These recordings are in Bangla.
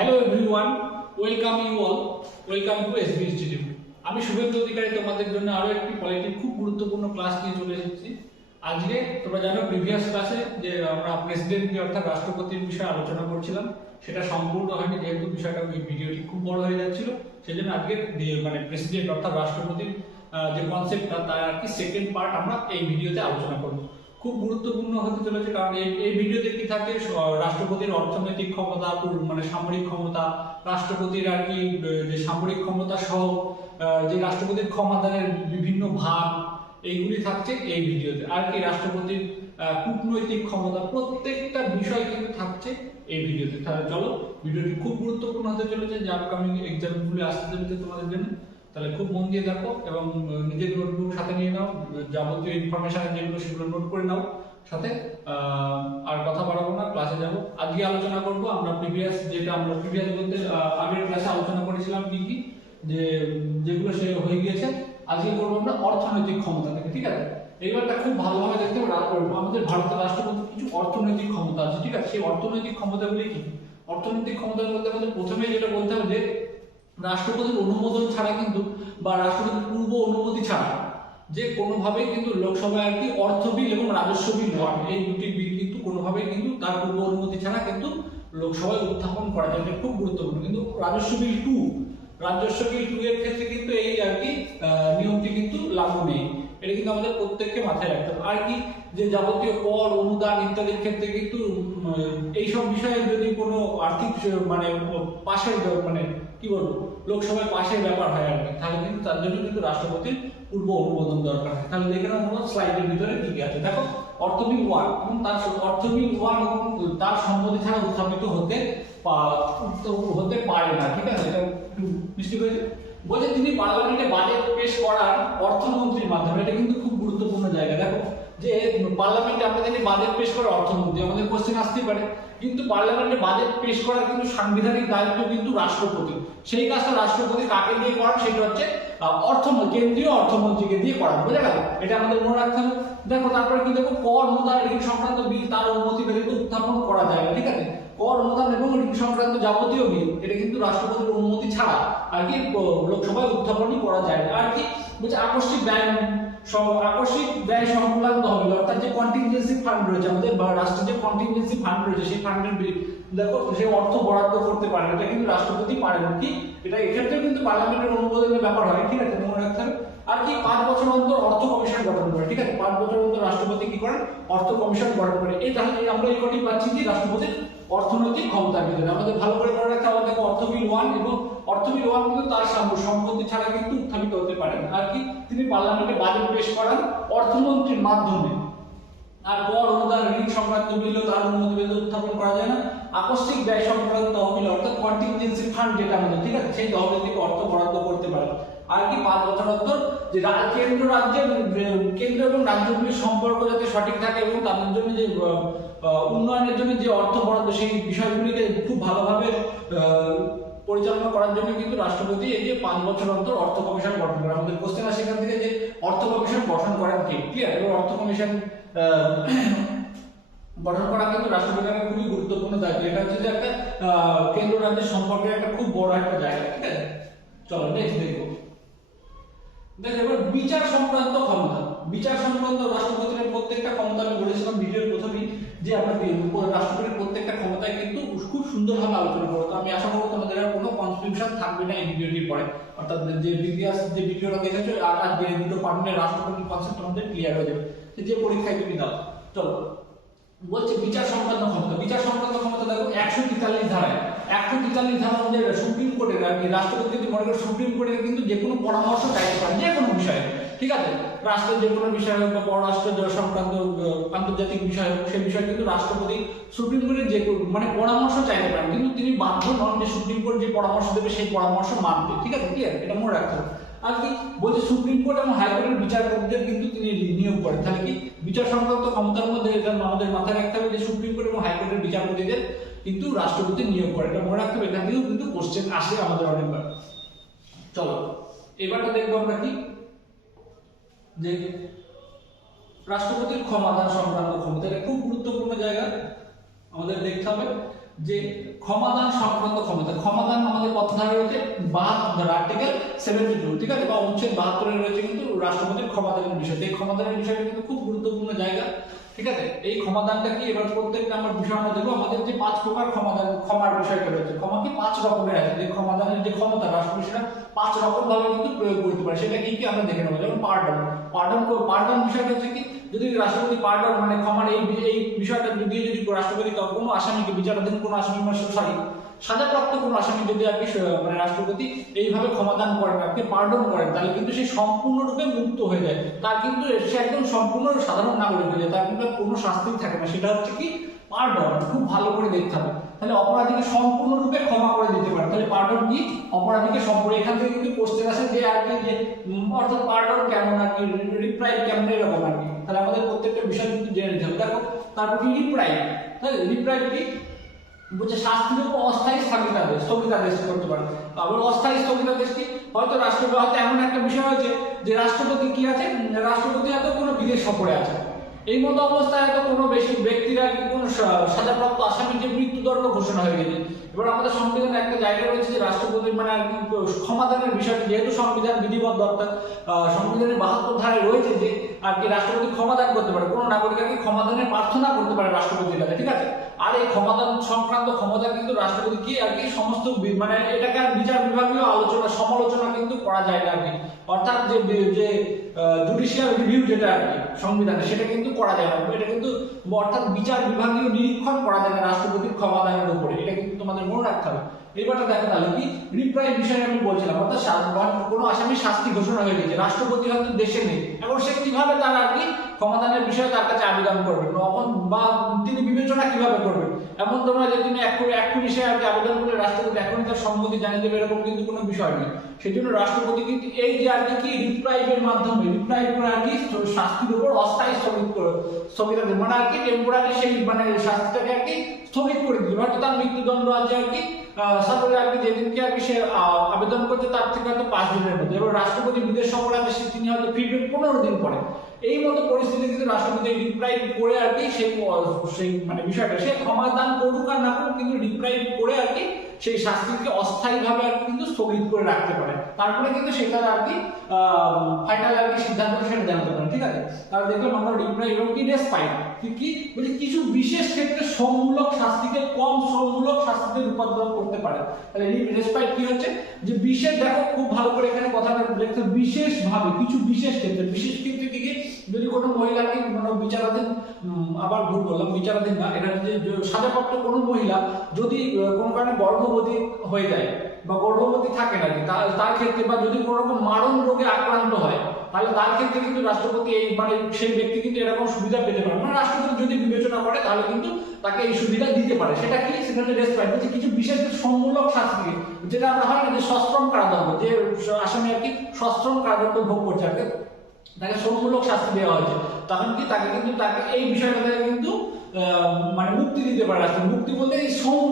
Hello everyone, welcome you all, welcome to SB institute. আমি শুভেন্দু অধিকারী তোমাদের জন্য আরো একটি পলিটির খুব গুরুত্বপূর্ণ ক্লাস নিয়ে চলে এসেছি। আজকে তোমরা জানো প্রিভিয়াস ক্লাসে যে আমরা প্রেসিডেন্ট অর্থাৎ রাষ্ট্রপতির বিষয়ে আলোচনা করছিলাম, সেটা সম্পূর্ণ হয়নি যেহেতু বিষয়টা ভিডিওটি খুব বড় হয়ে যাচ্ছিল। সেজন্য আজকে প্রেসিডেন্ট অর্থাৎ রাষ্ট্রপতির যে কনসেপ্টটা তার আর কি সেকেন্ড পার্ট আমরা এই ভিডিওতে আলোচনা করব। খুব গুরুত্বপূর্ণ হতে চলেছে, কারণ এই ভিডিওতে কি থাকে, রাষ্ট্রপতির অর্থনৈতিক ক্ষমতা, সামরিক ক্ষমতা, রাষ্ট্রপতির আর কি যে সামরিক ক্ষমতা সহ যে রাষ্ট্রপতির ক্ষমতার বিভিন্ন ভাগ, এইগুলি থাকছে এই ভিডিওতে। আর কি রাষ্ট্রপতির কূটনৈতিক ক্ষমতা, প্রত্যেকটা বিষয় কিন্তু থাকছে এই ভিডিওতে। তাহলে চলো, ভিডিওটি খুব গুরুত্বপূর্ণ হতে চলেছে, যে আপকামিং এক্সামগুলো আসতে চলেছে তোমাদের জন্য। তাহলে খুব মন দিয়ে দেখো এবং নিজের নোটবুক সাথে নিয়ে নাও, যাবতীয় ইনফরমেশন যেগুলো সেগুলো নোট করে নাও সাথে। আর কথা বাড়াবো না, ক্লাসে যাব। আজকে আলোচনা করব আমরা প্রিভিয়াস বলতে আগের ক্লাসে আলোচনা করেছিলাম কি কি, যেগুলো সে হয়ে গিয়েছে। আজকে করবো আমরা অর্থনৈতিক ক্ষমতা থেকে, ঠিক আছে? এইবারটা খুব ভালোভাবে দেখতে হবে। আমাদের ভারতের রাষ্ট্রপতির কিছু অর্থনৈতিক ক্ষমতা আছে, ঠিক আছে? সেই অর্থনৈতিক ক্ষমতাগুলি কি? অর্থনৈতিক ক্ষমতা বলতে আমাদের প্রথমেই যেটা বলতে হবে যে রাষ্ট্রপতির অনুমোদন ছাড়া কিন্তু, বা রাষ্ট্রপতির পূর্ব অনুমতি ছাড়া যে কোনোভাবেই কিন্তু লোকসভায় আর কি অর্থ বিল এবং রাজস্ব বিল এই দুটি বিল কিন্তু কোনোভাবেই কিন্তু তার পূর্ব অনুমতি ছাড়া কিন্তু লোকসভায় উত্থাপন করা যায়। এটা খুব গুরুত্বপূর্ণ। কিন্তু রাজস্ব বিল টু এর ক্ষেত্রে কিন্তু এই আর কি নিয়মটি কিন্তু লাগু নেই। এটা কিন্তু আমাদের প্রত্যেককে মাথায় রাখতে হবে। আর কি যে যাবতীয় কর, অনুদান ইত্যাদির ক্ষেত্রে কিন্তু এইসব বিষয়ে যদি কোনো আর্থিক পাশের কি বলবো, লোকসভায় পাশের ব্যাপার হয় আর কি, তাহলে কিন্তু তার জন্য কিন্তু রাষ্ট্রপতির পূর্ব অনুমোদন দরকার হয়। তাহলে দেখে নাও তোমরা স্লাইডের ভিতরে কি কি আছে। দেখো, অর্থবিল 1 এবং তার সম্মতি ছাড়া উত্থাপিত হতে পারে না, ঠিক আছে? এটা একটু মিষ্টি হয়েছে। বলছে তিনি পার্লামেন্টে বাজেট পেশ করার অর্থমন্ত্রীর মাধ্যমে। এটা কিন্তু খুব গুরুত্বপূর্ণ জায়গা। দেখো যে পার্লামেন্টে আমরা জানি বাজেট পেশ করে অর্থমন্ত্রী, আমাদের কোশ্চেন আসতেই পারে। কিন্তু পার্লামেন্টে বাজেট পেশ করার কিন্তু সাংবিধানিক দায়িত্ব কিন্তু রাষ্ট্রপতি। সেই কাজটা রাষ্ট্রপতি কাকে দিয়ে করান? সেটা হচ্ছে কেন্দ্রীয় অর্থমন্ত্রীকে দিয়ে করান। বুঝে গেল? এটা আমাদের মনে রাখতে হবে। দেখো তারপরে কি দেখো, কর, অনুদান, ঋণ সংক্রান্ত বিল তার অনুমতি ব্যতীত উত্থাপন করা যায় না, ঠিক আছে? কর, অনুদান এবং ঋণ সংক্রান্ত যাবতীয় বিল এটা কিন্তু রাষ্ট্রপতির অনুমতি ছাড়া আর কি লোকসভায় উত্থাপনই করা যায় না। আর কি বলছে আকস্মিক ব্যয় সংক্রান্ত তহবিল, অর্থাৎ যে কন্টিনজেন্সি ফান্ড রয়েছে আমাদের রাষ্ট্রের, যে কন্টিনজেন্সি ফান্ড রয়েছে সেই ফান্ডের দেখো সে অর্থ বরাদ্দ করতে পারে, এটা কিন্তু রাষ্ট্রপতি পারেন। কি এটা এক্ষেত্রে কিন্তু পার্লামেন্টের অনুমোদনের ব্যাপার হয়, ঠিক আছে? মনে রাখতে হবে। আর কি 5 বছর অন্তর অর্থ কমিশন গঠন করে, ঠিক আছে? 5 বছর অন্তর রাষ্ট্রপতি কি করেন? অর্থ কমিশন গঠন করে। এই তাহলে আমরা এই কটি পাচ্ছি কি রাষ্ট্রপতির অর্থনৈতিক ক্ষমতার ভিতরে। আমাদের ভালো করে মনে রাখতে হবে, দেখো অর্থবিল 1 এবং অর্থবিল 1 কিন্তু তার সম্মতি ছাড়া কিন্তু উত্থাপিত হতে পারেন। আর কি তিনি পার্লামেন্টে বাজেট পেশ করান অর্থমন্ত্রীর মাধ্যমে। আর কর, অনুদান, ঋণ সংক্রান্ত বিলও তার অনুমতি ব্যতীত উত্থাপন করা যায় না। আকস্মিক ব্যয় সংক্রান্ত তহবিল অর্থাৎ কন্টিনজেন্সি ফান্ড যেটা আমাদের, ঠিক আছে, সেই তহবিল থেকে অর্থ বরাদ্দ করতে পারে। আর কি 5 বছর অন্তর যে কেন্দ্র এবং রাজ্যগুলির সম্পর্ক যাতে সঠিক থাকে এবং তাদের জন্য যে উন্নয়নের জন্য যে অর্থ বরাদ্দ, সেই বিষয়গুলিকে খুব ভালোভাবে পরিচালনা করার জন্য কিন্তু রাষ্ট্রপতি এই যে 5 বছর অন্তর অর্থ কমিশন গঠন করে। আমাদের কোশ্চেন আসে এখান থেকে যে অর্থ কমিশন গঠন করেন কে? ক্লিয়ার? এবং অর্থ কমিশন গঠন করা কিন্তু রাষ্ট্রপতির খুবই গুরুত্বপূর্ণ দায়িত্ব। এটা হচ্ছে যে একটা কেন্দ্র রাজ্যের সম্পর্কের একটা খুব বড় একটা জায়গা, ঠিক আছে? চলো নেক্সট দেখো। এবার বিচার সংক্রান্ত ক্ষমতা। বিচার সংক্রান্ত রাষ্ট্রপতির প্রত্যেকটা ক্ষমতা আমি বলেছিলাম ভিডিওর প্রথমেই যে আমরা রাষ্ট্রপতির প্রত্যেকটা ক্ষমতায় কিন্তু খুব সুন্দরভাবে আলোচনা করবো। তো আমি আশা করবো তোমাদের আর কোনো কনফিউশন থাকবে না এই ভিডিওটির পরে। অর্থাৎ যে ভিডিওটা দেখেছো আর যে দুটো পার্টনের রাষ্ট্রপতির কনসেপ্ট আমাদের ক্লিয়ার হয়ে যাবে, যে পরীক্ষায় তুমি দাও। চলো, বলছে বিচার সংক্রান্ত ক্ষমতা। বিচার সংক্রান্ত ক্ষমতা দেখো 143 ধারায়, 143 ধারা অনুযায়ী সুপ্রিম কোর্টের আর কি রাষ্ট্রপতি যদি মনে করে সুপ্রিম কোর্টের কিন্তু যে কোনো পরামর্শ চাইতে পারে, যে কোনো বিষয়ে, ঠিক আছে? রাষ্ট্রের যে কোনো বিষয় হোক বা পররাষ্ট্র সংক্রান্ত আন্তর্জাতিক বিষয় হোক, সেই বিষয়ে কিন্তু রাষ্ট্রপতি সুপ্রিম কোর্টের যে পরামর্শ চাইতে পারেন, কিন্তু তিনি বাধ্য নন যে সুপ্রিম কোর্ট যে পরামর্শ দেবে সেই পরামর্শ মানতে, ঠিক আছে? ক্লিয়ার? এটা মনে রাখতে হবে। আর কি বলছে সুপ্রিম কোর্ট এবং হাইকোর্টের বিচারপতিদের কিন্তু তিনি নিয়োগ করেন। তাহলে কি বিচার সংক্রান্ত ক্ষমতার মধ্যে এটা আমাদের মাথায় রাখতে হবে যে সুপ্রিম কোর্ট এবং হাইকোর্টের বিচারপতিদের কিন্তু রাষ্ট্রপতি নিয়োগ করে। এটা মনে রাখতে হবে। এখান থেকেও কিন্তু কোশ্চেন আসে আমাদের অনেকবার। চলো এবারটা দেখবো আমরা কি, যে রাষ্ট্রপতির ক্ষমতা সংক্রান্ত ক্ষমতা। এটা খুব গুরুত্বপূর্ণ জায়গা, আমাদের দেখতে হবে যে ক্ষমাদান সংক্রান্ত ক্ষমাদান আমাদের কত ধারা রয়েছে 72 আর্টিকেল 72, ঠিক আছে, বা অনুচ্ছেদ 72 রয়েছে কিন্তু রাষ্ট্রপতির ক্ষমাদানের বিষয়। এই ক্ষমাদানের বিষয়টা কিন্তু খুব গুরুত্বপূর্ণ জায়গা, ঠিক আছে। এই ক্ষমাদানটা কি, এবার প্রত্যেকটা আমরা বিষয় আমরা দেখবো। আমাদের যে 5 প্রকার ক্ষমার বিষয়টা রয়েছে, ক্ষমা কি 5 রকমের আছে। যে ক্ষমাদানের যে ক্ষমতা রাষ্ট্রপতি সেটা 5 রকম ভাবে কিন্তু প্রয়োগ করতে পারে। সেটা কি কি আমরা দেখে নেবো। যেমন পার্ডন বিষয়টা হচ্ছে কি, যদি রাষ্ট্রপতি পার্ডন মানে ক্ষমার এই বিষয়টা দিয়ে যদি রাষ্ট্রপতি কোনো আসামিকে, বিচারাধীন কোনো আসামি সাজাপ্রাপ্ত কোনো আসামি যদি আর কি মানে রাষ্ট্রপতি এইভাবে ক্ষমাদান করেন, আপনি পার্ডন করেন, তাহলে কিন্তু সে সম্পূর্ণরূপে মুক্ত হয়ে যায়। তার কিন্তু সে একদম সম্পূর্ণ সাধারণ নাগরিক হয়ে যায়, তার কিন্তু কোনো শাস্তি থাকে না। সেটা হচ্ছে কি পার্ডন। খুব ভালো করে দেখতে হবে। তাহলে অপরাধীকে সম্পূর্ণরূপে ক্ষমা করে দিতে পারে। তাহলে পার্ডন কি, অপরাধীকে সম্পূর্ণ। এখান থেকে কিন্তু কোশ্চেন আসে যে আর কি, যে অর্থাৎ পার্ডন কেমন আর কি, রিপ্রাইভ কেমন, এরকম আর কি। তাহলে আমাদের প্রত্যেকটা বিষয় কিন্তু জেনে নিতে হবে। দেখো তারপর কি রিপ্রাইভ, তাহলে রিপ্রাইভ কি বলছে, শাস্তির উপর অস্থায়ী স্থগিতাদেশ করতে পারে। আবার অস্থায়ী স্থগিতাদেশ কি, হয়তো রাষ্ট্রপতি হয়তো এমন একটা বিষয় হয়েছে যে রাষ্ট্রপতি কি আছে, রাষ্ট্রপতি হয়তো কোনো বিদেশ সফরে আছে, এই মতো অবস্থায় হয়তো কোনো বেশি ব্যক্তিরা কোনো সাজাপ্রাপ্ত আসামির যে মৃত্যুদণ্ড ঘোষণা হয়ে গেছে। এবার আমাদের সংবিধানে একটা জায়গা রয়েছে যে রাষ্ট্রপতি মানে আর কি ক্ষমাদানের বিষয়টি, যেহেতু সংবিধান বিধিবদ্ধ, অর্থাৎ সংবিধানের 72 ধারায় রয়েছে যে আর কি রাষ্ট্রপতি ক্ষমাদান করতে পারে, কোনো নাগরিককে ক্ষমাদানের প্রার্থনা করতে পারে রাষ্ট্রপতির কাছে, ঠিক আছে। আর এই ক্ষমাদান সংক্রান্ত ক্ষমতা কিন্তু রাষ্ট্রপতি কি আর কি সমস্ত মানে এটাকে আর বিচার বিভাগীয় সমালোচনা কিন্তু করা যায় না আর কি। অর্থাৎ যে জুডিশিয়াল রিভিউ যেটা আর কি সংবিধানে, সেটা কিন্তু করা যায় না। এটা কিন্তু অর্থাৎ বিচার বিভাগীয় নিরীক্ষণ করা যায় না রাষ্ট্রপতির ক্ষমতার উপরে, এটা কিন্তু তোমাদের মনে রাখতে হবে। এবারটা দেখো তাহলে কি রিপ্রাইভ বিষয়ে আমি বলছিলাম, অর্থাৎ কোনো আসামি শাস্তি ঘোষণা হয়ে গেছে, রাষ্ট্রপতি হয়তো দেশে নেই, এবং সে কিভাবে তার আর কি ক্ষমতানের বিষয়ে তার কাছে আবেদন করবেন, তখন বা তিনি বিবেচনা কিভাবে করবেন। এমন তোমরা যে তুমি এক বিষয়ে আর কি আবেদন করলে রাষ্ট্রপতি এখনই তার সম্মতি জানিয়ে দেবে, এরকম কিন্তু কোনো বিষয় নেই। সেই জন্য রাষ্ট্রপতি কিন্তু এই যে আর কি রিপ্রাইভের মাধ্যমে রিপ্রাইভ করে আর কি শাস্তির উপর অস্থায়ী স্থগিতাদেশ মানে আর কি টেম্পোরারি সেই মানে শাস্তিটাকে আর কি স্থগিত করে দিল। হয়তো তার মৃত্যুদণ্ড আছে আর কি সাপোজ আর কি যেদিনকে আর কি সে আবেদন করছে তার থেকে হয়তো 5 দিনের মধ্যে, এবার রাষ্ট্রপতি বিদেশ সফরে আছে, তিনি হয়তো ফিরবেন 15 দিন পরে। এই মতো পরিস্থিতি কিন্তু রাষ্ট্রপতি রিপ্রাইভ করে আর কি সেই মানে বিষয়টা সে ক্ষমাদান করুক আর না করুক, কিন্তু রিপ্রাইভ করে আর কি সেই শাস্তিকে অস্থায়ীভাবে আর কিন্তু স্থগিত করে রাখতে পারে। তারপরে কিন্তু সেটা আর কি ফাইনাল আর কি সিদ্ধান্ত সেটা জানাতে পারে, ঠিক আছে। তাহলে দেখলাম আমরা রিপ্রাইভ এবং কি রেসপাইট কি বলছে, কিছু বিশেষ ক্ষেত্রে শ্রমমূলক শাস্তিকে কম শ্রমমূলক শাস্তিতে রূপান্তর করতে পারে। তাহলে রেসপাইট কি হচ্ছে, যে বিশেষ, দেখো খুব ভালো করে এখানে কথাটা লিখতে, বিশেষভাবে কিছু বিশেষ ক্ষেত্রে কি যদি কোনো মহিলাকে কোনো বিচারাধীন, আবার ভুল বললাম, বিচারাধীন না, এটা যে সাজাপ্রাপ্ত কোনো মহিলা যদি কোনো কারণে গর্ভবতী হয়ে যায় বা গর্ভবতী থাকে না তার ক্ষেত্রে, বা যদি কোনো রকম মারণ রোগে আক্রান্ত হয়, তাহলে তার ক্ষেত্রে কিন্তু রাষ্ট্রপতি এই মানে সেই ব্যক্তি কিন্তু এরকম সুবিধা পেতে পারে। মানে রাষ্ট্রপতি যদি বিবেচনা করে তাহলে কিন্তু তাকে এই সুবিধা দিতে পারে। সেটা কি, সেটা হচ্ছে রেসপাইট। বলছে কিছু বিশেষ শ্রমমূলক শাস্তি, যেটা আমরা হয় না যে সশ্রম কারাদণ্ড, যে আসামি আর কি সশ্রম কারাদণ্ড ভোগ করছে আর কি, তাকে শ্রমমূলক শাস্তি দেওয়া হয়েছে, তখন কি তাকে কিন্তু তাকে এই বিষয়টা থেকে কিন্তু মানে মুক্তি দিতে পারে রাষ্ট্র। মুক্তি বলতে এই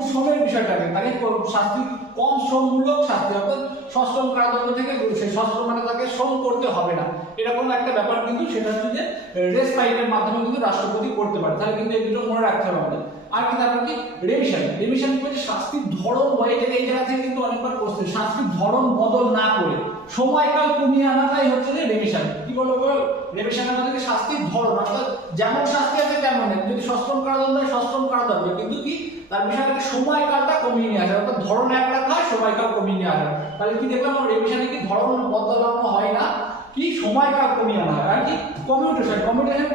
শ্রমের বিষয়টাকে, তাকে শাস্তি কম শ্রমমূলক শাস্তি, অর্থাৎ সশ্রম কারাদণ্ড থেকে সেই সশ্রম মানে তাকে শ্রম করতে হবে না, এরকম একটা ব্যাপার কিন্তু সেটা হচ্ছে যে রেসপাইটের মাধ্যমে কিন্তু রাষ্ট্রপতি করতে পারে। তাহলে কিন্তু এই দুটো মনে রাখতে হবে আমাদের। আর কি তারপর কি রেমিশন বলছে শাস্তির ধরন হয়, এই জায়গা থেকে কিন্তু অনেকবার প্রশ্ন, শাস্তির ধরন বদল না করে সময়কাল কমিয়ে আনাটাই হচ্ছে যে রেমিশন। কি বলবো, রেমিশনের মধ্যে শাস্তির ধরন, অর্থাৎ যেমন শাস্তি আছে তেমন, যদি সশ্রম কারাদণ্ড হয় সশ্রম কারাদণ্ড, কিন্তু কি তার বিষয়টাকে সময়কালটা কমিয়ে নিয়ে আসে, অর্থাৎ ধরন এক রাখা হয়, সময়কাল কমিয়ে নিয়ে আসে। তাহলে কি দেখলাম রেমিশনে কি ধরন বদলানো হয় না, কি সময়কাল কমিয়ে আনা হয়। আর কি কমিউটেশন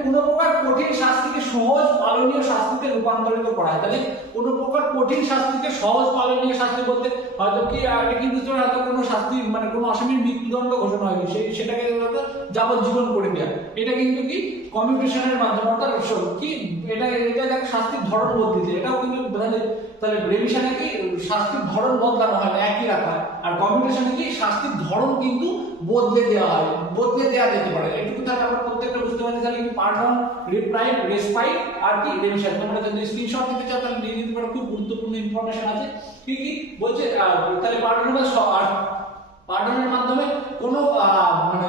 কোনো প্রকার কঠিন শাস্তিকে সহজ পালনীয় শাস্তিতে রূপান্তরিত করা হয়। তাহলে কোনো প্রকার কঠিন শাস্তিকে সহজ পালনীয় শাস্তি বলতে হয়তো কি আগে কি বুঝতে হয়তো কোনো শাস্তি মানে কোনো আসামির মৃত্যুদণ্ড ঘোষণা হয়নি, সেটাকে যাবজ্জীবন করে দেওয়া, এটা কিন্তু কি কমিউটেশনের মাধ্যমে, অর্থাৎ কি এটা দেখ শাস্তির ধরন বদলিতে, এটাও কিন্তু তাহলে রেভিশনে কি শাস্তির ধরন বদলানো হয় না, একই রাখা হয়, আর কমিউটেশনে কি শাস্তির ধরন কিন্তু বদলে দেওয়া হয়, বদলে দেওয়া যেতে পারে। এটুকু তাহলে আমরা প্রত্যেকটা বুঝতে পারছি। তাহলে কি পার্ডন, রিপ্রাইভ, রেসপাইট আর কি রেভিশন। তোমরা যদি স্ক্রিনশট নিতে চাও তাহলে নিয়ে নিতে পারো, খুব গুরুত্বপূর্ণ ইনফরমেশন আছে। কি বলছে, তাহলে পার্ডন পার্ডনের মাধ্যমে কোনো মানে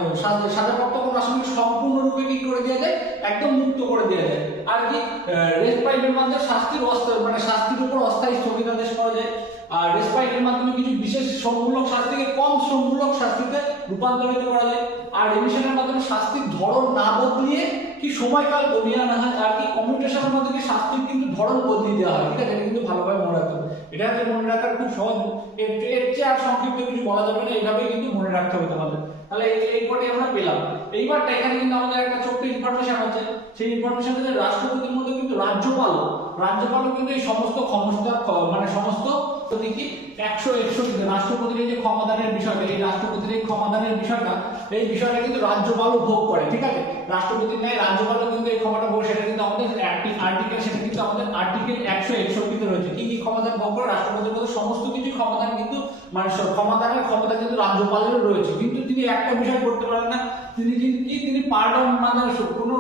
সাজাপ্রাপ্ত কোনো আসামিকে সম্পূর্ণরূপে কি করে দেওয়া যায়, একদম মুক্ত করে দেওয়া যায়। আর কি রেসপাইটের মাধ্যমে শাস্তির উপর অস্থায়ী স্থগিতাদেশ করা যায়। আর রেসপাইটের মাধ্যমে কিছু বিশেষ শ্রমমূলক শাস্তিকে কম শ্রমমূলক শাস্তিতে রূপান্তরিত করা যায়। আর রিমিশনের মাধ্যমে শাস্তির ধরন না বদলিয়ে কি সময়কাল কমিয়ে আনা হয়। আর কি কমিউটেশনের মাধ্যমে শাস্তির কিন্তু ধরন বদলিয়ে দেওয়া হয়। ঠিক আছে, এটা কিন্তু ভালোভাবে মনে রাখতে হবে। এটা হচ্ছে মনে রাখার খুব সহজ, এর চেয়ে আর সংক্ষিপ্ত কিছু বলা যাবে না, এইভাবেই কিন্তু মনে রাখতে হবে তোমাদের। তাহলে এই কোডটি আমরা পেলাম। এইবারটা এখানে কিন্তু আমাদের একটা ছোট্ট ইনফরমেশন আছে। সেই ইনফরমেশন হচ্ছে রাষ্ট্রপতির মধ্যে কিন্তু রাজ্যপালও কিন্তু এই সমস্ত সমস্ত কি 161 রাষ্ট্রপতির এই যে ক্ষমতানের বিষয়টা, এই রাষ্ট্রপতির এই ক্ষমতানের বিষয়টা, এই বিষয়টা কিন্তু রাজ্যপালও ভোগ করে। ঠিক আছে, রাষ্ট্রপতির ন্যায় রাজ্যপালও কিন্তু এই ক্ষমতা ভোগ, সেটা কিন্তু আমাদের আর্টিকেল, সেটা কিন্তু আমাদের আর্টিকেল 161 তে রয়েছে। কি কি ক্ষমতা ভোগ করে রাষ্ট্রপতির মধ্যে, সমস্ত কিছু ক্ষমতা কিন্তু ক্ষমতা কিন্তু রাজ্যপালেরও রয়েছে। কিন্তু তিনি একটা বিষয় করতে পারেন না, তিনি পার্ডন কোনো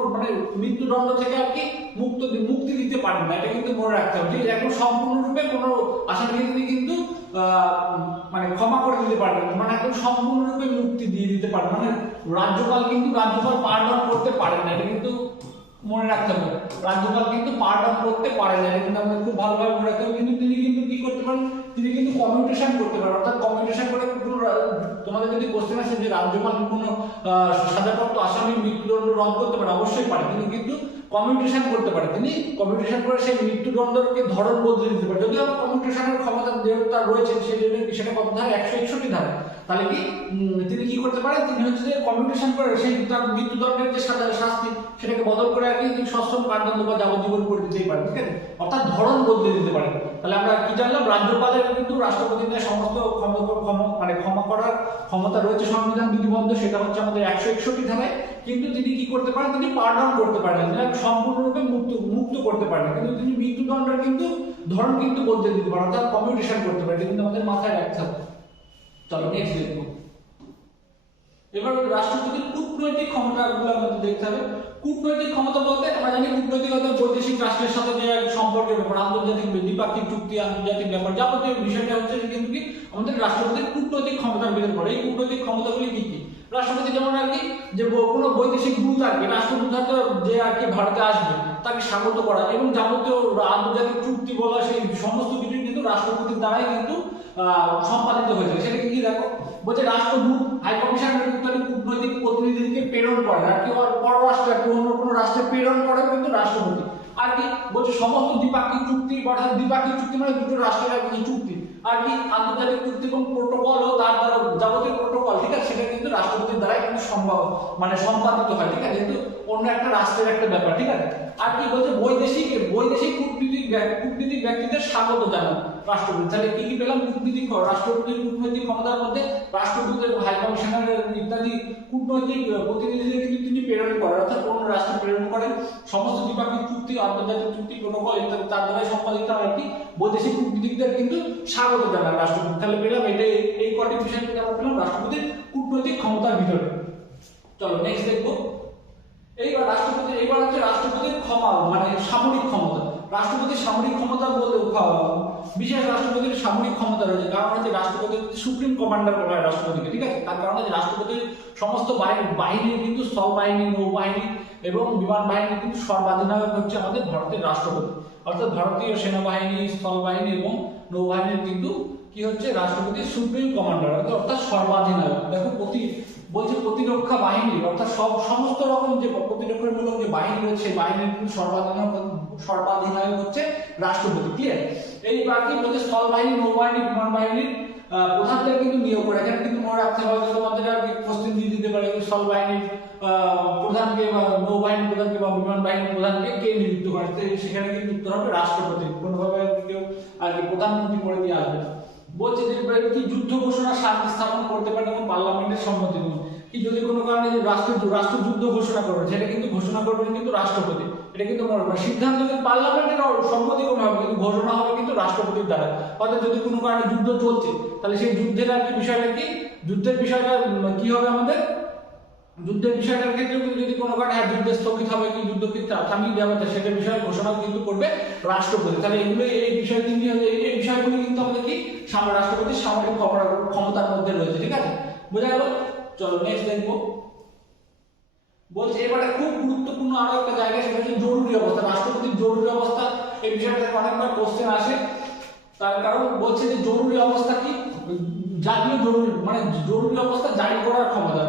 মৃত্যুদণ্ড থেকে আর কি মুক্তি দিতে পারেন না। এটা কিন্তু মনে রাখতে হবে। ঠিক আছে, এখন সম্পূর্ণরূপে কোনো আসামিকে তিনি কিন্তু ক্ষমা করে দিতে পারবেন, একদম সম্পূর্ণরূপে মুক্তি দিয়ে দিতে পারবেন। রাজ্যপাল পার্ডন করতে পারেন না, এটা কিন্তু মনে রাখতে হবে। রাজ্যপাল কিন্তু পার্ডন করতে পারে না, এটা কিন্তু আমাদের খুব ভালোভাবে মনে রাখতে হবে। কিন্তু তিনি কিন্তু কি করতে পারেন, তিনি কিন্তু কমিউটেশন করতে পারেন। অর্থাৎ কমিউটেশন করে তোমাদের যদি কোশ্চেন আসে যে রাজ্যপাল কোনো সাজাপ্রাপ্ত আসামির মৃত্যুদণ্ড রদ করতে পারে, অবশ্যই পারে। তিনি কিন্তু কমিউটেশন করতে পারে, তিনি কমিউটেশন করে সেই মৃত্যুদণ্ডকে ধরন বদলে দিতে পারে। যদি আমার কমিউটেশনের ক্ষমতা যেহেতু তার রয়েছে, সেই জন্য সেটা কত ধারা, 161 ধারা। তাহলে কি তিনি কি করতে পারেন, তিনি হচ্ছে যে কমিউটেশন করে সেই তার মৃত্যুদণ্ডের যে শাস্তি, সেটাকে বদল করে আর কি সশ্রম কারাদণ্ড বা যাবজ্জীবন করে দিতেই পারে। ঠিক আছে, অর্থাৎ ধরন বদলে দিতে পারে। তাহলে আমরা কি জানলাম, রাজ্যপালের কিন্তু রাষ্ট্রপতির সমস্ত ক্ষমা করার ক্ষমতা রয়েছে সংবিধান বিধিবদ্ধ, সেটা হচ্ছে আমাদের 161 ধারায়। কিন্তু তিনি কি করতে পারেন, তিনি পার্ডন করতে পারেন, তিনি সম্পূর্ণরূপে মুক্ত করতে পারেন, কিন্তু তিনি মৃত্যুদণ্ডের কিন্তু ধরন কিন্তু বদলে দিতে পারেন, অর্থাৎ কমিউটেশন করতে পারেন। এটা কিন্তু আমাদের মাথায় রাখতে হবে। চলো নেক্সট দেখবো। এবার রাষ্ট্রপতির কূটনৈতিক ক্ষমতাগুলো আমাদের দেখতে হবে। কূটনৈতিক ক্ষমতা বলতে আমরা জানি কূটনৈতিক বৈদেশিক রাষ্ট্রের সাথে যে সম্পর্কের ব্যাপার, আন্তর্জাতিক দ্বিপাক্ষিক চুক্তি, আন্তর্জাতিক ব্যাপার, যাবতীয় বিষয়টা হচ্ছে কিন্তু কি আমাদের রাষ্ট্রপতির কূটনৈতিক ক্ষমতার ভিতরে পড়ে। এই কূটনৈতিক ক্ষমতাগুলি কি কি? রাষ্ট্রপতি যেমন আর কি যে কোনো বৈদেশিক দূত আর কি, রাষ্ট্রদূত যে আর কি ভারতে আসবে তাকে স্বাগত করা, এবং যাবতীয় আন্তর্জাতিক চুক্তি বলা, সেই সমস্ত কিছু কিন্তু রাষ্ট্রপতির দ্বারাই কিন্তু সম্পাদিত হয়েছে। সেটাকে কি দেখো বলছে, রাষ্ট্রদূত হাই কমিশনার কূটনৈতিক প্রতিনিধিকে প্রেরণ করে, আর কি পররাষ্ট্র অন্য কোনো রাষ্ট্রে প্রেরণ করে কিন্তু রাষ্ট্রপতি। আর কি বলছে, সমস্ত দ্বিপাক্ষিক চুক্তি, অর্থাৎ দ্বিপাক্ষিক চুক্তি মানে দুটো রাষ্ট্রের কিছু চুক্তি, আর কি আন্তর্জাতিক চুক্তি এবং প্রোটোকল ও তার দ্বারা যাবতীয় প্রোটোকল, ঠিক আছে, সেটা কিন্তু রাষ্ট্রপতির দ্বারাই কিন্তু সম্পাদিত হয়। ঠিক আছে, কিন্তু অন্য একটা রাষ্ট্রের একটা ব্যাপার। ঠিক আছে, আর কি বলছে, বৈদেশিক কূটনীতিক ব্যক্তিদের স্বাগত জানান রাষ্ট্রপতি। তাহলে কি কি পেলাম, রাষ্ট্রপতির কূটনৈতিক ক্ষমতার মধ্যে রাষ্ট্রদূত এবং হাই কমিশনার ইত্যাদি কূটনৈতিক প্রতিনিধিদের কিন্তু তিনি প্রেরণ করেন, অর্থাৎ কোন রাষ্ট্রে প্রেরণ করেন, সমস্ত দ্বিপাক্ষিক চুক্তি, আন্তর্জাতিক চুক্তি, প্রোটোকল ইত্যাদি তার দ্বারাই সম্পাদিত হয়। কি বৈদেশিক কূটনীতিকদের কিন্তু স্বাগত জানান রাষ্ট্রপতি। তাহলে পেলাম এই কটি বিষয় কিন্তু আমরা পেলাম রাষ্ট্রপতির কূটনৈতিক ক্ষমতার ভিতরে। চলো নেক্সট দেখবো। এইবার হচ্ছে রাষ্ট্রপতির সামরিক ক্ষমতা। রাষ্ট্রপতির সামরিক ক্ষমতা বলতে বিশেষ রাষ্ট্রপতির সামরিক ক্ষমতা রয়েছে, কারণ হচ্ছে রাষ্ট্রপতি সুপ্রিম কমান্ডার বলা হয় রাষ্ট্রপতিকে। ঠিক আছে, তার কারণ হচ্ছে রাষ্ট্রপতির সমস্ত বাহিনী কিন্তু স্থল বাহিনী, নৌবাহিনী এবং বিমান বাহিনী কিন্তু সর্বাধিনায়ক হচ্ছে আমাদের ভারতের রাষ্ট্রপতি। অর্থাৎ ভারতীয় সেনাবাহিনী, স্থল বাহিনী এবং নৌবাহিনীর কিন্তু কি হচ্ছে রাষ্ট্রপতির সুপ্রিম কমান্ডার, অর্থাৎ সর্বাধিনায়ক। দেখো প্রতিরক্ষা বাহিনী, অর্থাৎ সমস্ত রকম যে প্রতিরক্ষামূলক যে বাহিনী রয়েছে, সেই বাহিনীর কিন্তু সর্বাধিনায়ক হচ্ছে রাষ্ট্রপতি। ক্লিয়ার? এই বাকি বলছে স্থল বাহিনী, নৌবাহিনী, বিমান বাহিনীর প্রধানদের কিন্তু নিয়োগ করে। এখানে কিন্তু মনে রাখতে হবে যে তোমাদের আর কি কোশ্চেন দিয়ে দিতে পারে, স্থল বাহিনীর প্রধানকে বা নৌবাহিনীর প্রধানকে বা বিমান বাহিনীর প্রধানকে কে নিযুক্ত করে, সেখানে কিন্তু উত্তর হবে রাষ্ট্রপতি। কোনোভাবে কেউ আর কি প্রধানমন্ত্রী করে দিয়ে আসবে না। বলছে যে কি যুদ্ধ ঘোষণা শান্তি স্থাপন করতে পারে এবং পার্লামেন্টের সম্মতি নেই। কি যদি কোনো কারণে রাষ্ট্রযুদ্ধ ঘোষণা করবে, সেটা কিন্তু ঘোষণা করবেন কিন্তু রাষ্ট্রপতি। এটা কিন্তু সিদ্ধান্ত কিন্তু পার্লামেন্টের সম্মতি কোনো হবে, কিন্তু ঘোষণা হবে কিন্তু রাষ্ট্রপতির দ্বারা। অর্থাৎ যদি কোনো কারণে যুদ্ধ চলছে, তাহলে সেই যুদ্ধের আর কি বিষয়টা কি, যুদ্ধের বিষয়টা কি হবে আমাদের যুদ্ধের বিষয়টার ক্ষেত্রে যদি কোনো কারণে যুদ্ধ স্থগিত হবে কি যুদ্ধ কি থামিয়ে দেওয়া হবে সেটা বিষয়ে ঘোষণাও কিন্তু করবে রাষ্ট্রপতি। তাহলে এগুলো এই বিষয় কিন্তু এই বিষয়গুলি কিন্তু আমাদের কি রাষ্ট্রপতির সামরিক ক্ষমতার মধ্যে রয়েছে, ঠিক আছে, বোঝা গেল। চলো নেক্সট দেখবো। বলছে এবারে খুব গুরুত্বপূর্ণ আরো একটা জায়গা, সেটা হচ্ছে জরুরি অবস্থা। রাষ্ট্রপতির জরুরি অবস্থা এই বিষয়টা অনেকবার কোশ্চেন আসে। তার কারণ বলছে যে জরুরি অবস্থা কি, জাতীয় জরুরি মানে জরুরি অবস্থা জারি করার ক্ষমতা।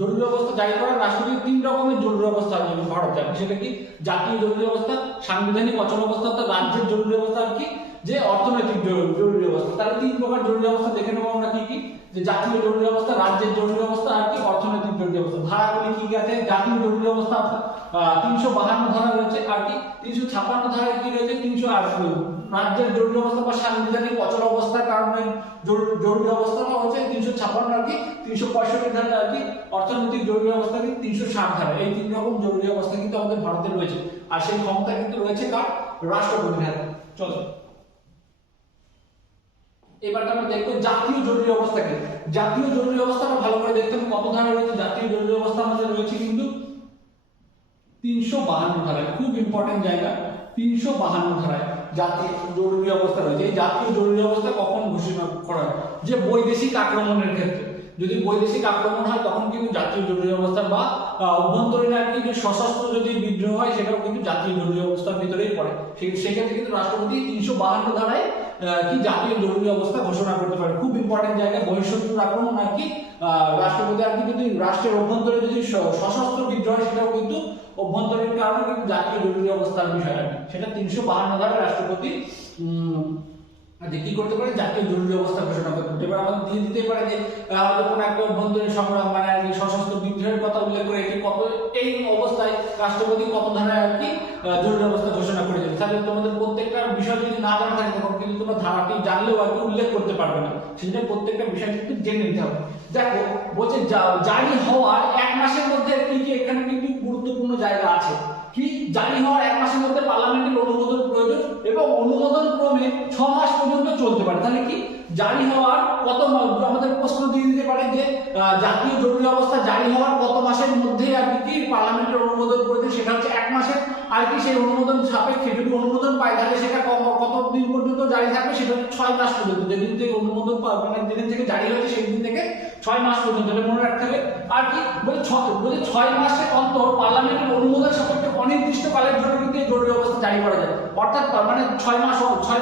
জরুরি অবস্থা জারি করার রাষ্ট্রপতির 3 রকমের জরুরি অবস্থা আছে ভারত জানে। সেটা কি জাতীয় জরুরি অবস্থা, সাংবিধানিক অচল অবস্থা অর্থাৎ রাজ্যের জরুরি অবস্থা, আর কি যে অর্থনৈতিক জরুরি অবস্থা। তাহলে 3 প্রকার জরুরি অবস্থা দেখে নেবো আমরা কি কি, যে জাতীয় জরুরি অবস্থা, রাজ্যের জরুরি অবস্থা, আর কি অর্থনৈতিক জরুরি অবস্থা। ধারাগুলি কি কি আছে, জাতীয় জরুরি অবস্থা 352 ধারা রয়েছে, আর কি 356 ধারায় কি রয়েছে 308। রাজ্যের জরুরি অবস্থা বা সাংবিধানিক অচল অবস্থার কারণে জরুরি অবস্থাটা হচ্ছে 356, আর কি 365 ধারা, আর কি অর্থনৈতিক জরুরি অবস্থা কি 360 ধারা। এই 3 রকম জরুরি অবস্থা কিন্তু আমাদের ভারতে রয়েছে, আর সেই ক্ষমতা কিন্তু রয়েছে কার, রাষ্ট্রপতির হাতে। চলো এবার আমরা দেখবো জাতীয় জরুরি অবস্থা কি। জাতীয় জরুরি অবস্থাটা ভালো করে দেখতে হবে কত ধারা রয়েছে। জাতীয় জরুরি অবস্থা আমাদের রয়েছে কিন্তু 352 ধারায়, খুব ইম্পর্টেন্ট জায়গা। 352 ধারায় জাতীয় জরুরি অবস্থা রয়েছে। এই জাতীয় জরুরি অবস্থা কখন ঘোষণা করা হয়, যে বৈদেশিক আক্রমণের ক্ষেত্রে। যদি বৈদেশিক আক্রমণ হয় তখন কিন্তু জাতীয় জরুরি অবস্থা, বা অভ্যন্তরীণ আর কি যে সশস্ত্র যদি বিদ্রোহ হয় সেটাও কিন্তু জাতীয় জরুরি অবস্থার ভিতরেই পড়ে। সেক্ষেত্রে কিন্তু রাষ্ট্রপতি 352 ধারায় কি জাতীয় জরুরি অবস্থা ঘোষণা করতে পারে। খুব ইম্পর্টেন্ট জায়গা, বহিঃশত্রুর আক্রমণ আর কি রাষ্ট্রপতি আর কি যদি রাষ্ট্রের অভ্যন্তরে যদি সশস্ত্র বিদ্রোহ হয় সেটাও কিন্তু অভ্যন্তরীণ কারণে কিন্তু জাতীয় জরুরি অবস্থার বিষয় আর কি। সেটা 352 ধারায় রাষ্ট্রপতি কি করতে পারে, জাতীয় জরুরি অবস্থা ঘোষণা করতে পারে। এবার আমাদের দিয়ে দিতে পারে যে হয়তো কোনো একটা অভ্যন্তরীণ সংগ্রাম মানে আর কি সশস্ত্র বিদ্রোহের কথা উল্লেখ করে এটি কত, এই অবস্থায় রাষ্ট্রপতি কত ধারায় আর কি জরুরি অবস্থা ঘোষণা করে দেবে। তাহলে তোমাদের প্রত্যেকটা বিষয় যদি না জানা থাকে তখন কিন্তু তোমরা ধারাটি জানলেও আর কি উল্লেখ করতে পারবে না। সেটা প্রত্যেকটা বিষয় কিন্তু জেনে নিতে হবে। দেখো বলছে জারি হওয়ার 1 মাসের মধ্যে কি কি এখানে কিন্তু গুরুত্বপূর্ণ জায়গা আছে। কি জারি হওয়ার 1 মাসের মধ্যে পার্লামেন্টের অনুমোদন প্রয়োজন এবং অনুমোদন ক্রমে 6 মাস পর্যন্ত চলতে পারে। তাহলে কি জারি হওয়ার কত, আমাদের প্রশ্ন দিয়ে দিতে পারে যে জাতীয় জরুরি অবস্থা জারি হওয়ার কত মাসের মধ্যে আর কি পার্লামেন্টের অনুমোদন প্রয়োজন, সেটা হচ্ছে 1 মাসের। আর কি সেই অনুমোদন সাপেক্ষে যদি অনুমোদন পায় তাহলে সেটা কত দিন পর্যন্ত জারি থাকবে, সেটা হচ্ছে 6 মাস পর্যন্ত। যেদিন থেকে অনুমোদন মানে যেদিন থেকে জারি হয়েছে সেই দিন থেকে 6 মাস পর্যন্ত, এটা মনে রাখতে হবে। আর কি বলে 6 মাসে অন্তর পার্লামেন্টের অনুমোদন সাপেক্ষে অনির্দিষ্ট কালের জন্য কিন্তু এই জরুরি অবস্থা জারি করা যায়। অর্থাৎ মানে 6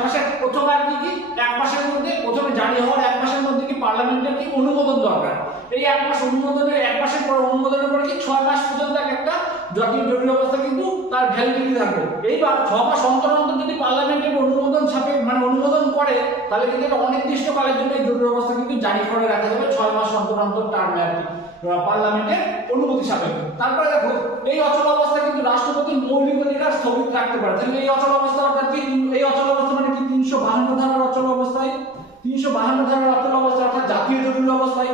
মাসের প্রথমে আর কি 1 মাসের মধ্যে প্রথমে জারি হওয়ার 1 মাসের মধ্যে কি পার্লামেন্টের কি অনুমোদন দরকার। এই 1 মাস অনুমোদনের 1 মাসের পর অনুমোদনের পরে কি 6 মাস পর্যন্ত একটা জাতীয় জরুরি অবস্থা কিন্তু তার ভ্যালিডিটি থাকবে। এইবার 6 মাস অন্তর অন্তর যদি পার্লামেন্টের অনুমোদন সাপেক্ষে মানে অনুমোদন করে তাহলে কিন্তু এটা অনির্দিষ্ট কালের জন্য এই জরুরি অবস্থা কিন্তু জারি করে রাখা যাবে 6 মাস অন্তর অন্তর টার্মে আর কি পার্লামেন্টের অনুমতি সাপেক্ষে। তারপরে দেখো এই অচল অবস্থা কিন্তু রাষ্ট্রপতির মৌলিক অধিকার স্থগিত রাখতে পারে। তাহলে এই অচল অবস্থা অর্থাৎ কি, এই অচল অবস্থা মানে কি 352 ধারার অচল অবস্থায়, 352 ধারার অচল অবস্থা অর্থাৎ জাতীয় জরুরি অবস্থায়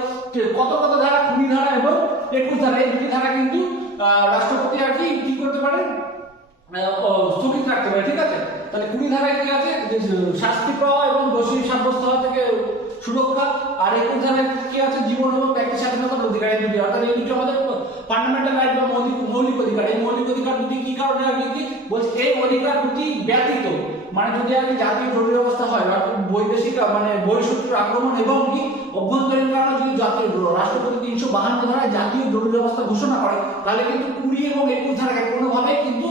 কত ধারা 20 ধারা এবং 21 ধারা, এই দুটি ধারা কিন্তু রাষ্ট্রপতি আর কি করতে পারে, স্থগিত রাখতে পারে। ঠিক আছে, তাহলে 20 ধারায় কি আছে, শাস্তি পাওয়া এবং দোষী সাব্যস্ত হওয়া থেকে সুরক্ষা। আর 21 ধারায় কি আছে, জীবন এবং ব্যক্তি স্বাধীনতার অধিকার। এই দুটি অর্থাৎ এই দুটি আমাদের ফান্ডামেন্টাল রাইট বা মৌলিক অধিকার। এই মৌলিক অধিকার দুটি কি কারণে আর কি বলছে, এই অধিকার দুটি ব্যতীত মানে যদি আর কি জাতীয় জরুরি অবস্থা হয়, বৈদেশিক মানে বহিঃশত্রুর আক্রমণ এবং কি অভ্যন্তরীণ কারণে যদি জাতীয় রাষ্ট্রপতি 352 ধারায় জাতীয় জরুরি অবস্থা ঘোষণা করে তাহলে কিন্তু 20 এবং 21 ধারাকে কোনোভাবেই কিন্তু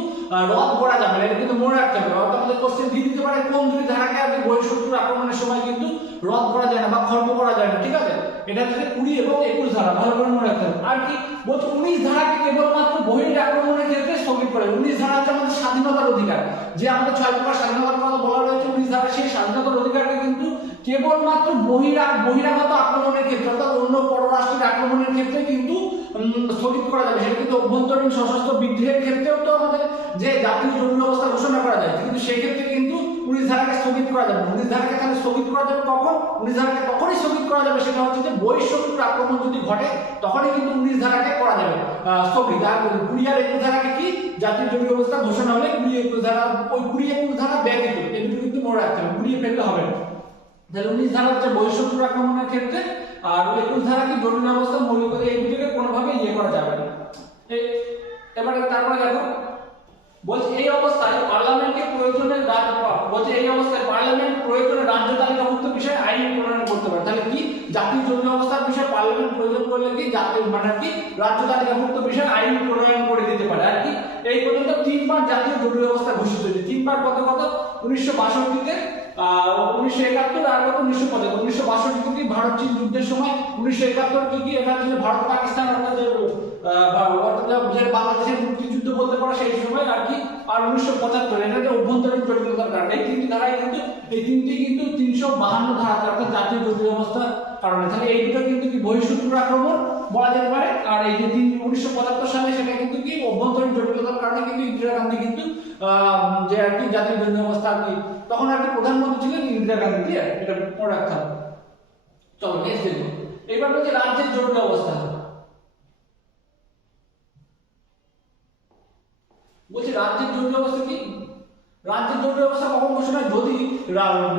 রদ করা যাবে না। এটা কিন্তু মনে রাখতে হবে। অর্থাৎ আমাদের কোশ্চেন দিয়ে দিতে পারে কোন দুটি ধারাকে আর কি বহিঃশত্রুর আক্রমণের সময় কিন্তু রদ করা যায় না বা খর্ব করা যায় না। ঠিক আছে, এটা হচ্ছে 20 এবং 21 ধারা, ভালো করে মনে রাখতে হবে। আর কি বলছে 19 ধারাকে কেবলমাত্র বহির আক্রমণের ক্ষেত্রে স্থগিত করে। 19 ধারা হচ্ছে আমাদের স্বাধীনতার অধিকার, যে আমাদের 6 প্রকার স্বাধীনতার কথা বলা রয়েছে 19 ধারা। সেই স্বাধীনতার অধিকারকে কিন্তু কেবলমাত্র বহিরাগত আক্রমণের ক্ষেত্রে অর্থাৎ অন্য পররাষ্ট্রের আক্রমণের ক্ষেত্রে কিন্তু স্থগিত করা যাবে। সেটা কিন্তু অভ্যন্তরীণ সশস্ত্র বিদ্রোহের ক্ষেত্রেও তো আমাদের যে জাতীয় জরুরি অবস্থা ঘোষণা করা যায়, কিন্তু সেই ক্ষেত্রে কিন্তু 19 ধারাকে স্থগিত করা যাবে। 19 ধারাকে তাহলে স্থগিত করা যাবে কখন, 19 ধারাকে তখনই স্থগিত করা যাবে সেটা হচ্ছে যে বহিঃশত্রুর আক্রমণ যদি ঘটে তখনই কিন্তু 19 ধারাকে করা যাবে স্থগিত। আর 20 আর 21 ধারাকে কি জাতীয় জরুরি অবস্থা ঘোষণা হলে 20-21 ধারা, ওই 20-21 ধারা ব্যতীত এই দুটো কিন্তু মনে রাখতে হবে, ঘুরিয়ে ফেললে হবে না। তাহলে 19 ধারা হচ্ছে বহিঃশত্রুর আক্রমণের ক্ষেত্রে, আর 21 ধারা কি জরুরি অবস্থা মৌলিক, এই দুটোকে কোনোভাবে করা যাবে না। এবারে তারপরে দেখো বলছে এই অবস্থায় পার্লামেন্টকে প্রয়োজনে রাজ্য তালিকাভুক্ত বিষয়ে আইন প্রণয়ন করতে পারে। তাহলে কি জাতীয় জরুরি অবস্থার বিষয়ে পার্লামেন্ট প্রয়োজন করলে কি জাতীয় মানে কি রাজ্য তালিকাভুক্ত বিষয়ে আইন প্রণয়ন করে দিতে পারে। আর কি এই পর্যন্ত 3 বার জাতীয় জরুরি অবস্থা ঘোষিত হয়েছে। 3 বার কত 1962-তে, 1971 আর 1975। 1962 কি ভারত চীন যুদ্ধের সময়, 1971 কি এটা ছিল ভারত পাকিস্তান অর্থাৎ বাংলাদেশের মুক্তিযুদ্ধ বলতে পারো সেই সময় আর কি। আর 1975 এটা যে অভ্যন্তরীণ জটিলতার কারণে এই তিনটি ধারায় কিন্তু এই তিনটি কিন্তু 352 ধারা অর্থাৎ জাতীয় জরুরি অবস্থার কারণে। তাহলে এই দুটো কিন্তু কি বহিঃশত্রুর আক্রমণ বলা যেতে পারে। আর এই যে 1975 সালে সেটা কিন্তু কি অভ্যন্তরীণ জটিলতার কারণে কিন্তু ইন্দিরা গান্ধী কিন্তু যে আর কি জাতীয় জরুরি অবস্থা আর কি তখন আর কি প্রধানমন্ত্রী ছিলেন ইন্দিরা গান্ধী। ঠিক আছে, এটা মনে রাখতে হবে। চলো নেক্সট দেখো। এবার বলছে রাজ্যের জরুরি অবস্থা। বলছে রাজ্যের জরুরি অবস্থা কি? রাজ্যের জরুরি অবস্থা কখন ঘোষণা হয়? যদি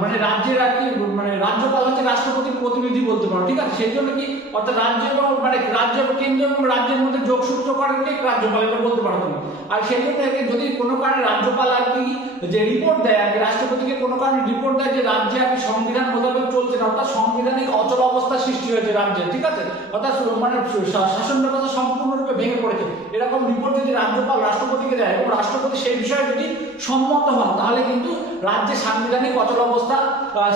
মানে রাজ্যের আর কি মানে রাজ্যপাল হচ্ছে রাষ্ট্রপতির প্রতিনিধি বলতে পারো। ঠিক আছে, সেই জন্য কি অর্থাৎ রাজ্য এবং মানে রাজ্য কেন্দ্র এবং রাজ্যের মধ্যে যোগসূত্র করেন কে রাজ্যপাল, এটা বলতে পারো তুমি। আর সেই জন্য যদি কোনো কারণে রাজ্যপাল আর কি যে রিপোর্ট দেয় আর কি রাষ্ট্রপতিকে কোনো কারণে রিপোর্ট দেয় যে রাজ্যে আর কি সংবিধান মোতাবেক চলছে না, অর্থাৎ সাংবিধানিক অচল অবস্থা সৃষ্টি হয়েছে রাজ্যে। ঠিক আছে, অর্থাৎ মানে শাসন ব্যবস্থা সম্পূর্ণরূপে ভেঙে পড়েছে, এরকম রিপোর্ট যদি রাজ্যপাল রাষ্ট্রপতিকে দেয় এবং রাষ্ট্রপতি সেই বিষয়ে যদি সম্মত হন তাহলে কিন্তু রাজ্যে সাংবিধানিক অচল অবস্থা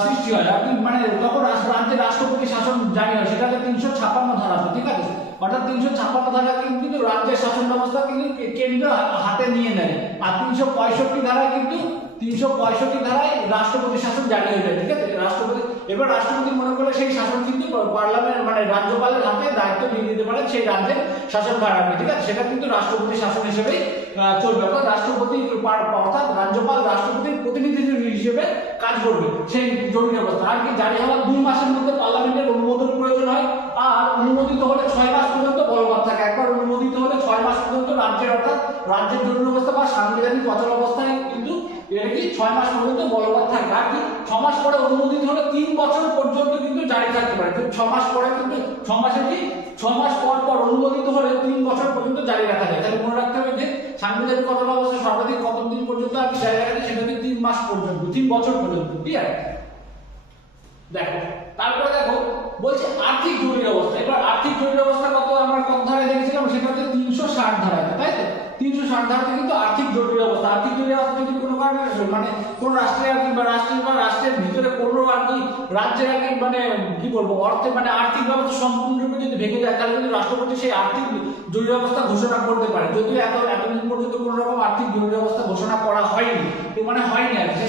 সৃষ্টি হয় আর কি। মানে তখন রাজ্যের রাষ্ট্রপতি শাসন জারি হয়, সেটাকে 356 ধারা আছে। ঠিক আছে, অর্থাৎ 356 ধারা কিন্তু রাজ্যের শাসন ব্যবস্থা কিন্তু কেন্দ্র হাতে নিয়ে নেয়। আর 365 ধারায় কিন্তু 365 ধারায় রাষ্ট্রপতি শাসন জারি হয়ে যায়। ঠিক আছে, রাষ্ট্রপতি এবার রাষ্ট্রপতি মনে করলে সেই শাসন কিন্তু পার্লামেন্ট মানে রাজ্যপালের হাতে দায়িত্ব দিয়ে দিতে পারে সেই রাজ্যের শাসনভার। ঠিক আছে, সেটা কিন্তু রাষ্ট্রপতি শাসন হিসেবেই চলবে। অর্থাৎ রাষ্ট্রপতি অর্থাৎ রাজ্যপাল রাষ্ট্রপতির প্রতিনিধি হিসেবে কাজ করবে সেই জরুরি অবস্থা। আর কি জারি হওয়ার 2 মাসের মধ্যে পার্লামেন্টের অনুমোদন প্রয়োজন হয়। আর অনুমোদিত হলে 6 মাস পর্যন্ত বলবৎ থাকে। একবার অনুমোদিত হলে 6 মাস পর্যন্ত রাজ্যের অর্থাৎ রাজ্যের জরুরি অবস্থা বা সাংবিধানিক অচল অবস্থায় কিন্তু এটা কি 6 মাস পর্যন্ত বলবৎ থাকে। আর কি 6 মাস পরে অনুমোদিত হলে 3 বছর পর্যন্ত কিন্তু জারি থাকতে পারে। 6 মাস পরে কিন্তু 6 মাসে কি 6 মাস পর পর অনুমোদিত হলে 3 বছর পর্যন্ত জারি রাখা যায়। তাহলে মনে রাখতে হবে যে সাংবিধানিক অচল অবস্থা সর্বাধিক কত দিন পর্যন্ত আর কি জারি রাখা যায়, সেটা হচ্ছে 3 মাস পর্যন্ত, 3 বছর পর্যন্ত। ঠিক আছে, দেখো তারপরে দেখো বলছে আর্থিক জরুরি অবস্থা। এবার আর্থিক জরুরি অবস্থা কত আমরা কত ধারায় দেখেছিলাম, সেটা হচ্ছে 360 ধারায়, তাই তো? 360 ধারাতে কিন্তু আর্থিক জরুরি অবস্থা। আর্থিক জরুরি অবস্থা যদি কোনো কারণে মানে কোন রাষ্ট্রের আর কি বা রাষ্ট্রের ভিতরে কোনো আর কি রাজ্যের আর কি মানে কি বলবো অর্থে মানে আর্থিক ব্যবস্থা সম্পূর্ণরূপে যদি ভেঙে যায় তাহলে কিন্তু রাষ্ট্রপতি সেই আর্থিক জরুরি অবস্থা ঘোষণা করতে পারে। যদিও এতদিন পর্যন্ত কোনো রকম আর্থিক জরুরি অবস্থা ঘোষণা করা হয়নি, মানে হয়নি আর কি।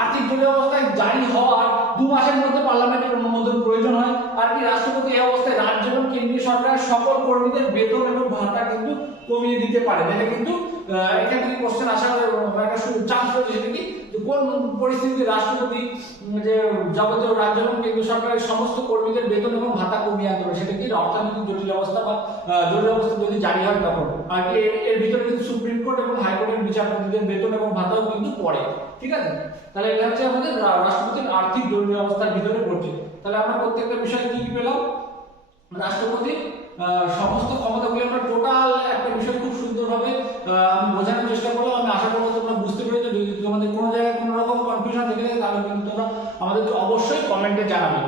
আর্থিক জরুরি অবস্থায় জারি হওয়ার 2 মাসের মধ্যে পার্লামেন্টের অনুমোদন প্রয়োজন হয়। আর কি রাষ্ট্রপতি এই অবস্থায় রাজ্য এবং কেন্দ্রীয় সরকারের সকল কর্মীদের বেতন এবং ভাতা কিন্তু কমিয়ে দিতে পারে। এটা কিন্তু এখান থেকে কোশ্চেন আসার একটা চান্স রয়েছে, সেটা কি কোন পরিস্থিতিতে রাষ্ট্রপতি যে যাবতীয় রাজ্য এবং কেন্দ্র সরকারের সমস্ত কর্মীদের বেতন এবং ভাতা কমিয়ে আনতে পারে, সেটা কি অর্থনৈতিক জটিল অবস্থা বা জরুরি অবস্থা যদি জারি হয় তখন। আর কি এর ভিতরে কিন্তু সুপ্রিম কোর্ট এবং হাইকোর্টের বিচারপতিদের বেতন এবং ভাতাও কিন্তু পড়ে। ঠিক আছে, তাহলে এটা হচ্ছে আমাদের রাষ্ট্রপতির আর্থিক জরুরি অবস্থার ভিতরে পড়ছে। তাহলে আমরা প্রত্যেকটা বিষয় কি কি পেলাম, রাষ্ট্রপতির সমস্ত ক্ষমতাগুলি আমরা টোটাল একটা বিষয় খুব সুন্দরভাবে আমি বোঝানোর চেষ্টা করলাম। আমি আশা করবো তোমরা বুঝতে পেরেছো। যদি তোমাদের কোনো জায়গায় কোনো রকম কনফিউশন থেকে থাকে তাহলে কিন্তু তোমরা আমাদেরকে অবশ্যই কমেন্টে জানাবে।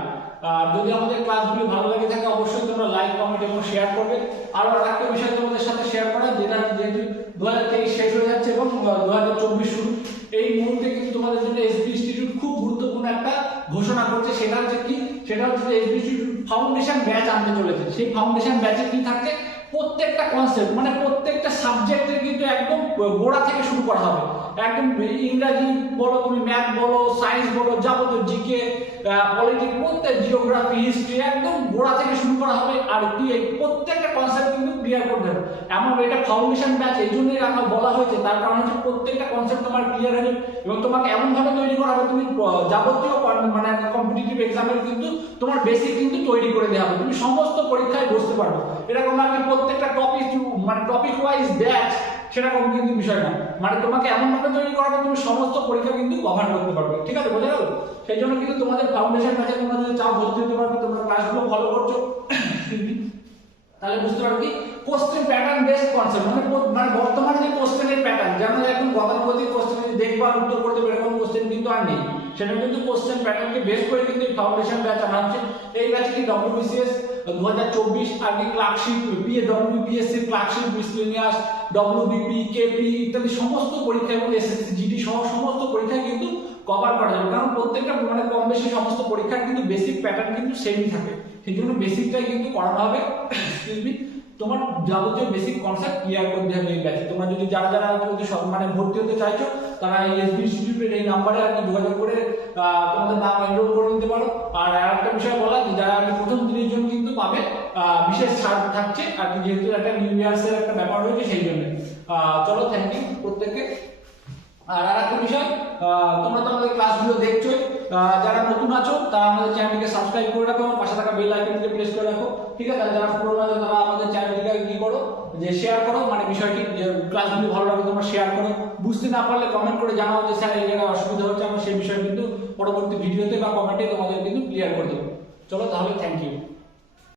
আর যদি আমাদের ক্লাসগুলি ভালো লাগে থাকে অবশ্যই তোমরা লাইক, কমেন্ট এবং শেয়ার করবে। আর একটা বিষয় তোমাদের সাথে শেয়ার করা, যেটা যেহেতু 2023 শেষ হয়ে যাচ্ছে এবং 2024 শুরু, এই মুহূর্তে কিন্তু তোমাদের জন্য এসবি ইনস্টিটিউট খুব গুরুত্বপূর্ণ একটা ঘোষণা করছে। সেটা হচ্ছে কি, সেটা হচ্ছে যে এসবি ইনস্টিটিউট ফাউন্ডেশন ব্যাচ আনতে চলেছে। সেই ফাউন্ডেশন ব্যাচে কি থাকছে, প্রত্যেকটা কনসেপ্ট মানে প্রত্যেকটা সাবজেক্টের কিন্তু একদম গোড়া থেকে শুরু করা হবে। একদম ইংরাজি বলো, তুমি ম্যাথ বলো, সায়েন্স বলো, যাবতীয় জিকে, পলিটিক্স, প্রত্যেক জিওগ্রাফি, হিস্ট্রি, একদম গোড়া থেকে শুরু করা হবে। আর কি প্রত্যেকটা কনসেপ্ট কিন্তু ক্লিয়ার করতে হবে। এমন এটা ফাউন্ডেশন ব্যাচ এই জন্যই রাখা বলা হয়েছে, তার কারণ হচ্ছে প্রত্যেকটা কনসেপ্ট তোমার ক্লিয়ার হয়ে যাবে এবং তোমাকে এমন ভাবে তৈরি করা হবে তুমি যাবতীয় মানে কম্পিটিটিভ এক্সামের কিন্তু তোমার বেসিক কিন্তু তৈরি করে দেওয়া হবে, তুমি সমস্ত পরীক্ষায় বসতে পারবে। এরকম না প্রত্যেকটা টপিক মানে টপিক ওয়াইজ ব্যাচ, সেরকম কিন্তু বিষয় না। মানে তোমাকে এমন ভাবে তৈরি করা হবে তুমি সমস্ত পরীক্ষা কিন্তু কভার করতে পারবে। ঠিক আছে, বোঝা গেল? সেই জন্য কিন্তু তোমাদের ফাউন্ডেশন ব্যাচে তোমরা যদি চাও ভর্তি হতে পারবে, তোমরা ক্লাসগুলো ফলো করছো তাহলে বুঝতে পারবে কি কোশ্চেন প্যাটার্ন বেসড কনসেপ্ট, মানে বর্তমানে যে কোশ্চেনের প্যাটার্ন, যেমন এখন গতানুগতিক কোশ্চেন দেখবার উত্তর করতে এরকম কোশ্চেন কিন্তু আর নেই, সেটা কিন্তু কোশ্চেন প্যাটার্নকে বেস করে কিন্তু ফাউন্ডেশন ব্যাচ আনা হচ্ছে। এই ব্যাচে কি WBCS 2024 আর কি clerkship, WBPSC clerkship, miscellaneous, WBP, KP ইত্যাদি সমস্ত পরীক্ষা এবং SSC GD সহ সমস্ত পরীক্ষা কিন্তু কভার করা যাবে, কারণ প্রত্যেকটা মানে কম বেশি সমস্ত পরীক্ষার কিন্তু বেসিক প্যাটার্ন কিন্তু সেমই থাকে, সেই জন্য বেসিকটাই কিন্তু করানো হবে। তোমার যাবতীয় বেসিক কনসেপ্ট ক্লিয়ার করতে হবে এই ব্যাচে। তোমরা যদি যারা যদি মানে ভর্তি হতে চাইছো তারা এই SB ইনস্টিটিউটের এই নাম্বারে আর কি যোগাযোগ করে তোমাদের নাম এনরোল করে নিতে পারো। আর আরেকটা বিষয় বলা, যে যারা আর কি প্রথম 30 জন কিন্তু পাবে বিশেষ ছাড় থাকছে আর কি, যেহেতু একটা নিউ ইয়ার্সের একটা ব্যাপার রয়েছে সেই জন্য। চলো, থ্যাংক ইউ প্রত্যেককে। আর আরেকটা বিষয়, তোমরা তো আমাদের ক্লাসগুলো দেখছো, যারা নতুন আছো তারা আমাদের চ্যানেলটিকে সাবস্ক্রাইব করে রাখো, পাশে থাকা বেল আইকনটিকে প্রেস করে রাখো, ঠিক আছে? আর যারা পুরনো আছো তারা আমাদের চ্যানেলটিকে কি করো, যে শেয়ার করো, মানে বিষয়টি যে ক্লাসগুলি ভালো লাগে তোমরা শেয়ার করো। বুঝতে না পারলে কমেন্ট করে জানাও যে স্যার এই জায়গায় অসুবিধা হচ্ছে, আমরা সেই বিষয়ে কিন্তু পরবর্তী ভিডিওতে বা কমেন্টে তোমাদের কিন্তু ক্লিয়ার করে দেবো। চলো তাহলে, থ্যাংক ইউ।